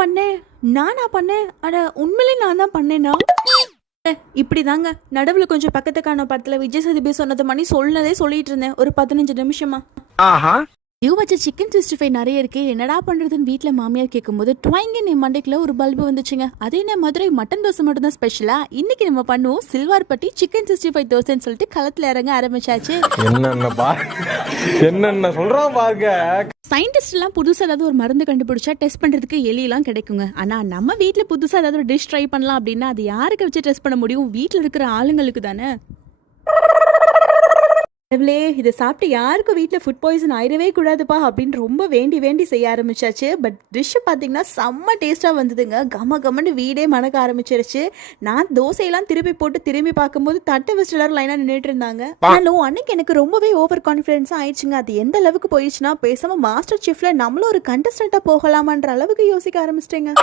பண்ணேன் நானா பண்ணேன்? அட உண்மையிலே நான் தான் பண்ணேனா? இப்படிதாங்க நடுவுல கொஞ்சம் பக்கத்துக்கான படத்துல விஜய் சேதுபதி சொன்னது மணி சொன்னதே சொல்லிட்டு இருந்தேன் ஒரு 15 நிமிஷமா. டியூ வச்ச சிக்கன் 65 நிறைய இருக்கு, என்னடா பண்றதுன்னு வீட்டுல மாமியார் கேட்கும்போது ட்வைங்க மண்டைக்குள்ள ஒரு பல்பு வந்துச்சுங்க. அதே என்ன மதுரை மட்டன் தோசை மட்டும் தான் ஸ்பெஷலா, இன்னைக்கு நம்ம பண்ணுவோம் சில்வார்பட்டி சிக்கன் 65 தோசைன்னு சொல்லிட்டு களத்துல இறங்க ஆரம்பிச்சாச்சு. என்னென்ன சொல்றான் பாருங்க. சயின்டிஸ்ட் எல்லாம் புதுசா ஏதாவது ஒரு மருந்து கண்டுபிடிச்சா டெஸ்ட் பண்றதுக்கு எலியெல்லாம் கிடைக்குங்க. ஆனா நம்ம வீட்டுல புதுசா ஏதாவது ஒரு டிஷ் ட்ரை பண்ணலாம் அப்படின்னா அது யாருக்கு வச்சு டெஸ்ட் பண்ண முடியும்? வீட்டுல இருக்கிற ஆளுங்களுக்கு தானே. இதை சாப்பிட்டு யாருக்கும் வீட்டில் ஃபுட் பாய்சன் ஆயிடவே கூடாதுப்பா அப்படின்னு ரொம்ப வேண்டி வேண்டி செய்ய ஆரம்பிச்சாச்சு. பட் டிஷ்ஷு பார்த்தீங்கன்னா செம்ம டேஸ்ட்டாக வந்ததுங்க. கம்மன்னு வீடே மணக்க ஆரம்பிச்சிருச்சு. நான் தோசையெல்லாம் திருப்பி போட்டு திரும்பி பார்க்கும்போது தட்டை வச்சு எல்லாரும் லைனாக நின்றுட்டு இருந்தாங்க. ஆனாலும் அன்னைக்கு எனக்கு ரொம்பவே ஓவர் கான்ஃபிடென்ஸாக ஆயிடுச்சுங்க. அது எந்த அளவுக்கு போயிடுச்சுன்னா பேசாமல் மாஸ்டர் செஃப்ல நம்மளும் ஒரு கண்டஸ்டண்ட்டாக போகலாமான்ற அளவுக்கு யோசிக்க ஆரம்பிச்சிட்டேங்க.